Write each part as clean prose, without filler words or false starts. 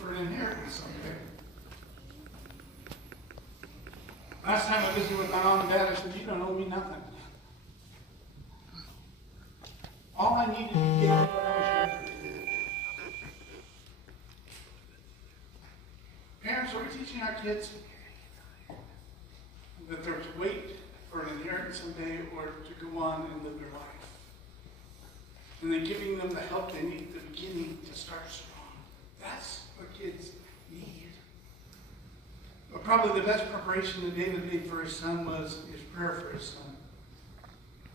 for an inheritance someday. Last time I visited with my mom and dad, I said, you don't owe me nothing. All I needed to get out when I was younger. Parents, are we teaching our kids that they're to wait for an inheritance someday or to go on and live their life? And then giving them the help they need at the beginning to start strong. That's what kids need. But probably the best preparation that David made for his son was his prayer for his son.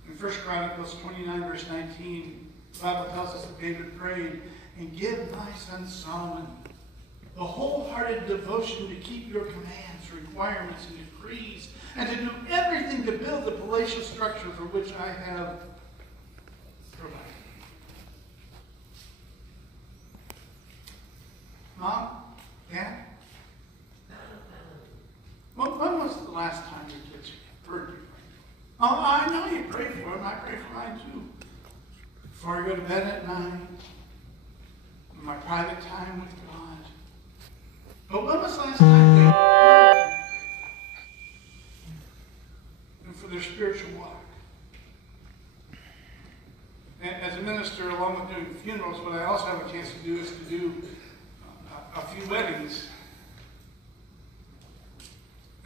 In 1 Chronicles 29, verse 19, the Bible tells us that David prayed, and give my son Solomon the wholehearted devotion to keep your commands, requirements, and decrees, and to do everything to build the palatial structure for which I have provided. Mom? Dad? When was the last time your kids heard you pray? Oh, I know you pray for them. I pray for mine too. Before I go to bed at night, in my private time with God. But when was the last time they heard you pray? And for their spiritual walk? And as a minister, along with doing funerals, what I also have a chance to do is to do a few weddings.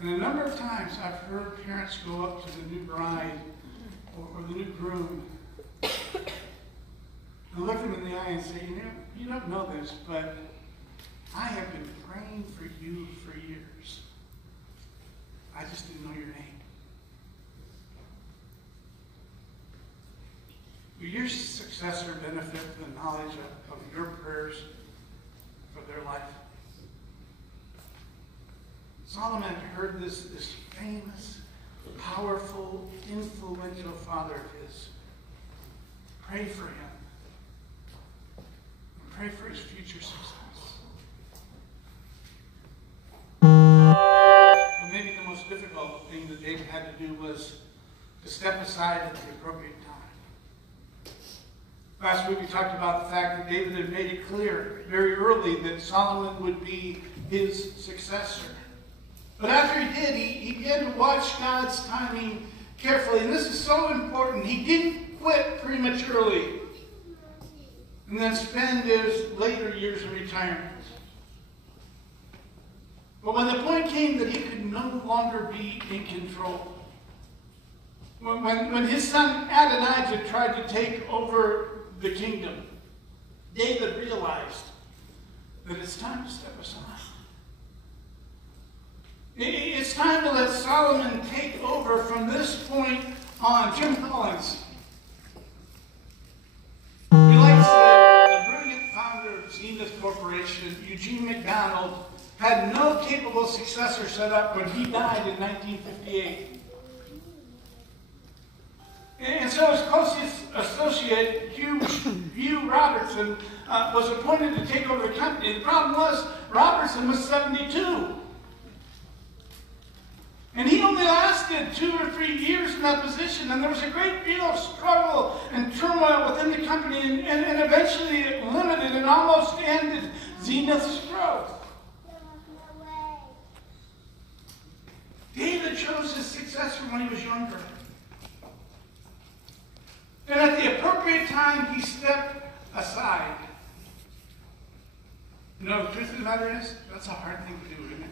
And a number of times I've heard parents go up to the new bride or the new groom and look them in the eye and say, you don't know this, but I have been praying for you for years. I just didn't know your name. Will your successor benefit from the knowledge of your prayers for their life? Solomon heard this famous, powerful, influential father of his pray for him and pray for his future success. But maybe the most difficult thing that David had to do was to step aside at the appropriate time. Last week we talked about the fact that David had made it clear very early that Solomon would be his successor. But after he did, he began to watch God's timing carefully. And this is so important. He didn't quit prematurely and then spend his later years in retirement. But when the point came that he could no longer be in control, when his son Adonijah tried to take over the kingdom, David realized that it's time to step aside. It's time to let Solomon take over from this point on. Jim Collins, he likes that the brilliant founder of Zenith Corporation, Eugene McDonald, had no capable successor set up when he died in 1958. And so his closest associate, Hugh Robertson, was appointed to take over the company. The problem was, Robertson was 72. And he only lasted 2 or 3 years in that position, and there was a great deal of struggle and turmoil within the company, and eventually it limited and almost ended Zenith's growth. David chose his successor when he was younger. And at the appropriate time, he stepped aside. You know, the truth of the matter is, that's a hard thing to do, isn't it?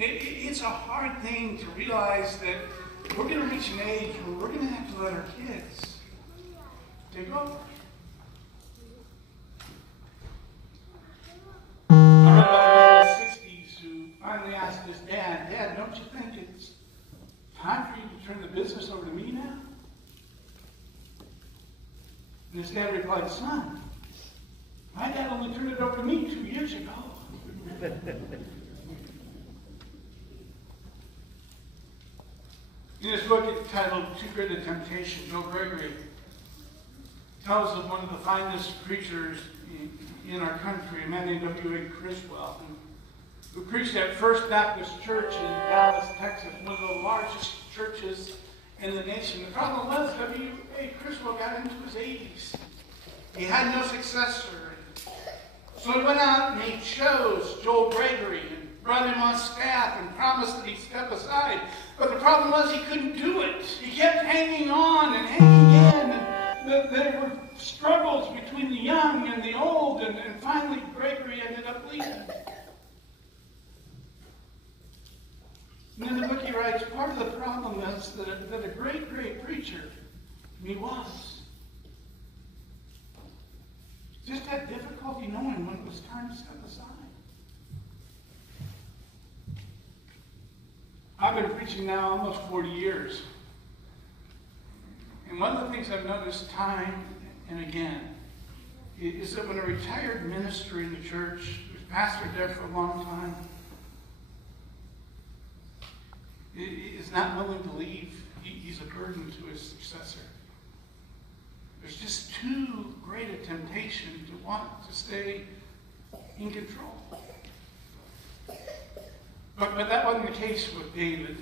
It's a hard thing to realize that we're going to reach an age where we're going to have to let our kids take over. I read about a man in the 60s who finally asked his dad, "Dad, don't you think it's time for you to turn the business over to me now?" And his dad replied, "Son, my dad only turned it over to me 2 years ago." In his book entitled Too Great a Temptation, Joe Gregory tells of one of the finest preachers in our country, a man named W.A. Criswell, who preached at First Baptist Church in Dallas, Texas, one of the largest churches in the nation. The problem was W.A. Criswell got into his 80s. He had no successor. So he went out and he chose Joel Gregory and brought him on staff and promised that he'd step aside. But the problem was he couldn't do it. He kept hanging on and hanging in. And there were struggles between the young and the old. And finally Gregory ended up leaving. And in the book he writes, part of the problem is that a great, great preacher he was. Just had difficulty knowing when it was time to step aside. I've been preaching now almost 40 years. And one of the things I've noticed time and again is that when a retired minister in the church, who's pastored there for a long time, is not willing to leave, he's a burden to his successor. There's just too great a temptation to want to stay in control. But that wasn't the case with David.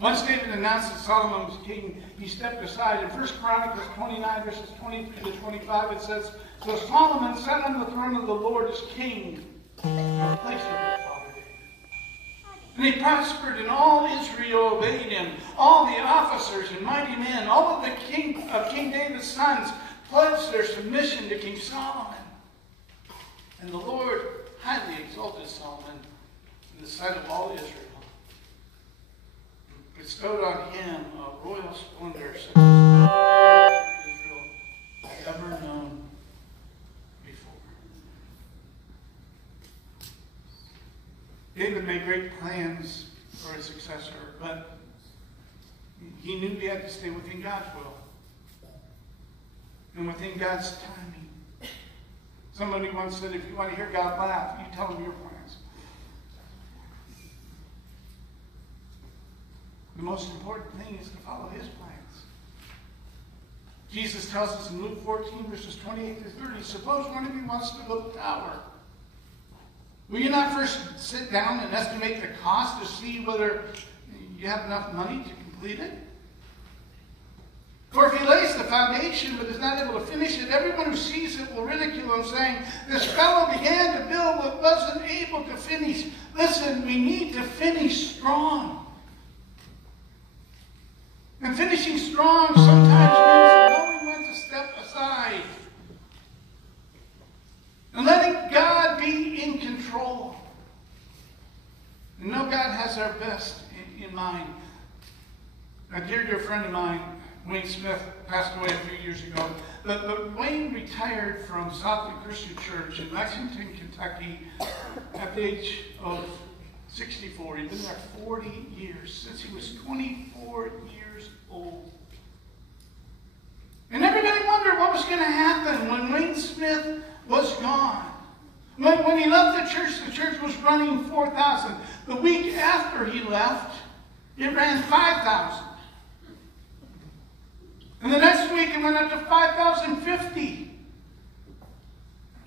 Once David announced that Solomon was king, he stepped aside. In 1 Chronicles 29, verses 23 to 25, it says, "So Solomon sat on the throne of the Lord as king in the place of his father David. And he prospered, and all Israel obeyed him. All the officers and mighty men, all of the King David's sons, pledged their submission to King Solomon. And the Lord highly exalted Solomon in the sight of all Israel, and bestowed on him a royal splendor such as Israel had ever known before." David made great plans for his successor, but he knew he had to stay within God's will and within God's timing. Somebody once said, if you want to hear God laugh, you tell him your plans. The most important thing is to follow his plans. Jesus tells us in Luke 14, verses 28 to 30, suppose one of you wants to build a tower. Will you not first sit down and estimate the cost to see whether you have enough money to complete it? For if he lays the foundation but is not able to finish it, everyone who sees it will ridicule him, saying, "This fellow began to build but wasn't able to finish." Listen, we need to finish strong. And finishing strong sometimes means knowing when to step aside and letting God be in control. And know God has our best in mind. A dear friend of mine, Wayne Smith, passed away a few years ago. But Wayne retired from Southwood Christian Church in Lexington, Kentucky at the age of 64. He'd been there 40 years, since he was 24 years old. And everybody wondered what was going to happen when Wayne Smith was gone. When he left the church was running 4,000. The week after he left, it ran 5,000. And the next week it went up to 5,050.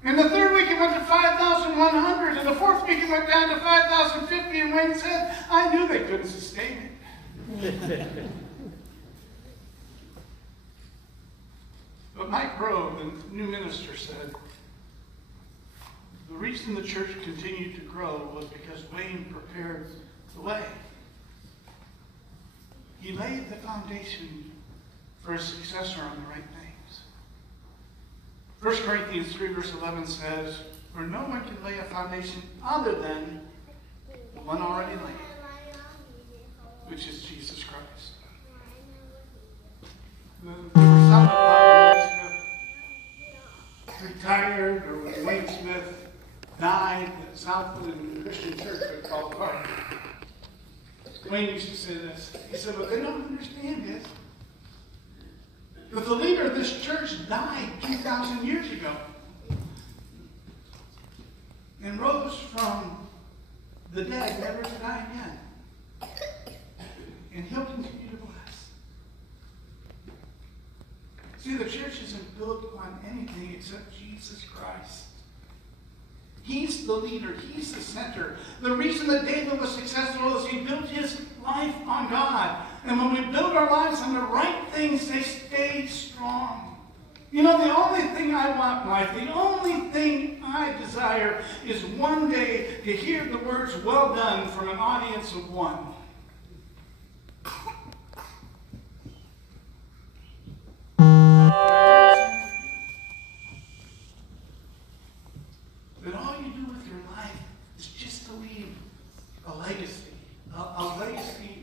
And the third week it went to 5,100. And the fourth week it went down to 5,050. And Wayne said, I knew they couldn't sustain it. But Mike Grove, the new minister, said, the reason the church continued to grow was because Wayne prepared the way. He laid the foundation for his successor on the right things. 1 Corinthians 3 verse 11 says, for no one can lay a foundation other than the one already laid, which is Jesus Christ. There were some that thought when Wayne Smith retired or when Wayne Smith died, that Southwood and the Christian church would fall apart. Wayne used to say this. He said, but they don't understand this. But the leader of this church died 2,000 years ago and rose from the dead, never to die again. And he'll continue to bless. See, the church isn't built on anything except Jesus Christ. He's the leader. He's the center. The reason that David was successful is he built his life on God. And when we build our lives on the right things, they stay strong. You know, the only thing I want in life, the only thing I desire is one day to hear the words, "Well done," from an audience of one. That all you do with your life is just to leave a legacy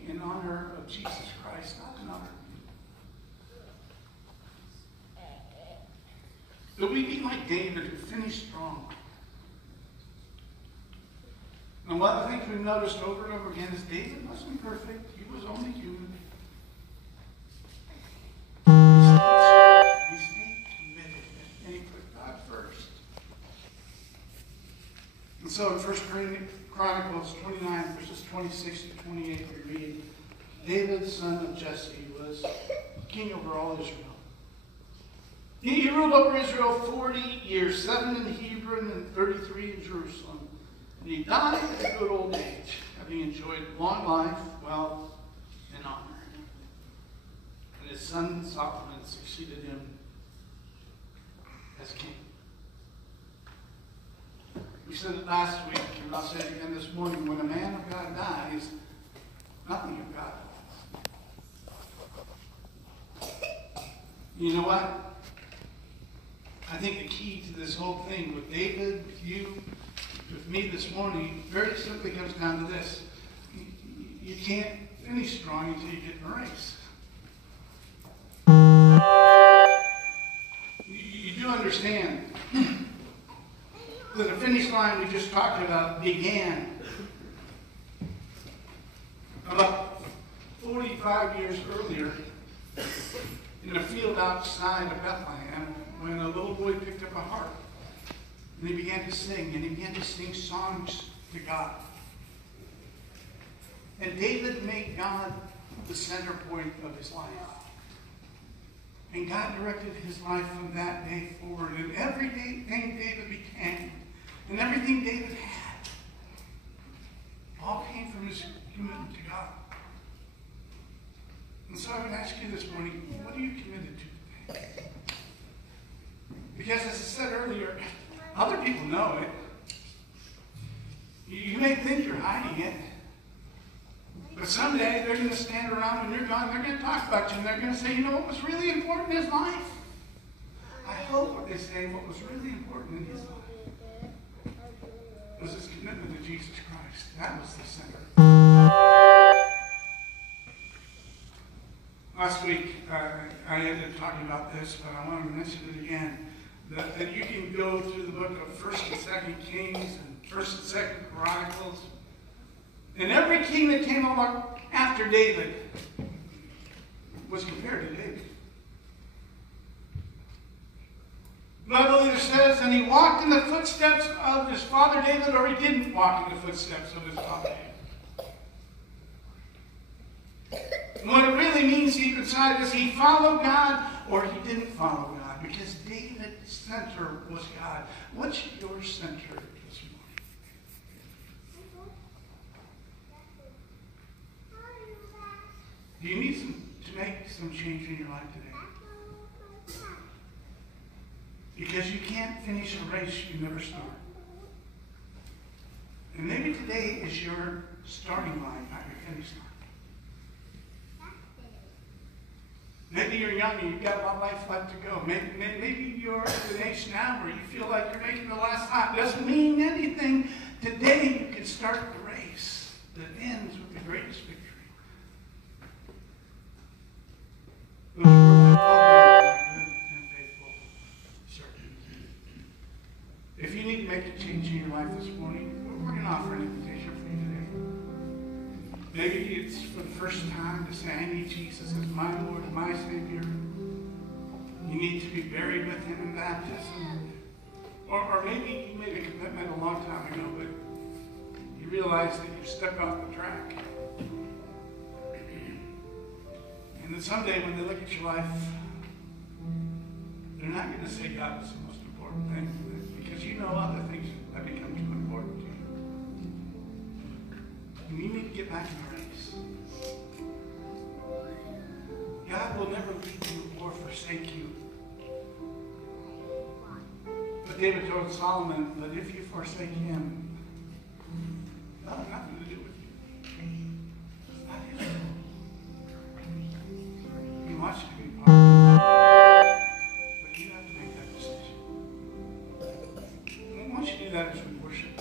in honor of Jesus Christ, not in honor of you. That we be like David, who finished strong. And one of the things we've noticed over and over again is David wasn't perfect. He was only human. He stayed committed, and he put God first. And so in 1 Chronicles 29, verses 26 to 28, we read, David, son of Jesse, was king over all Israel. He ruled over Israel 40 years, 7 in Hebron and 33 in Jerusalem. And he died at a good old age, having enjoyed long life, wealth, and honor. And his son Solomon succeeded him as king. We said it last week, and I'll say it again this morning, when a man of God dies, nothing of God dies. You know what? I think the key to this whole thing with David, with you, with me this morning, very simply comes down to this. You can't finish strong until you get in the race. You do understand that the finish line we just talked about began about 45 years earlier in a field outside of Bethlehem, when a little boy picked up a harp and he began to sing, and he began to sing songs to God. And David made God the center point of his life. And God directed his life from that day forward. And everything David became, and everything David had, all came from his commitment to God. And so I would ask you this morning, what are you committed to today? Because as I said earlier, other people know it. You may think you're hiding it. But someday they're going to stand around when you're gone, they're going to talk about you, and they're going to say, you know what was really important in his life? I hope what they say, what was really important in his life was his commitment to Jesus Christ. That was the center. Last week, I ended up talking about this, but I want to mention it again. That you can go through the book of 1st and 2nd Kings and 1st and 2nd Chronicles. And every king that came along after David was compared to David. The Bible either says, and he walked in the footsteps of his father David, or he didn't walk in the footsteps of his father David. And what it really means deep inside is he followed God or he didn't follow God, because David's center was God. What's your center this morning? Do you need to make some change in your life today? Because you can't finish a race you never start. And maybe today is your starting line, not your finish line. Maybe you're young and you've got a lot of life left to go. Maybe you're at the age now where you feel like you're making the last lap. Doesn't mean anything. Today you can start the race that ends with the greatest victory. Those who are well done, my good and faithful servant. If you need to make a change in your life this morning, we're going to offer an invitation for you today. Maybe it's for the first time to say, I need Jesus as my Lord and my Savior. You need to be buried with him in baptism. Or maybe you made a commitment a long time ago, but you realize that you've stepped off the track. And that someday when they look at your life, they're not going to say God was the most important thing, because you know other things have become too important to you. And you need to get back in the race. God will never leave you or forsake you. David told Solomon that if you forsake him, that'll have nothing to do with you. It's not his will. He wants you to be part of it. But you have to make that decision. And once you do that as we worship,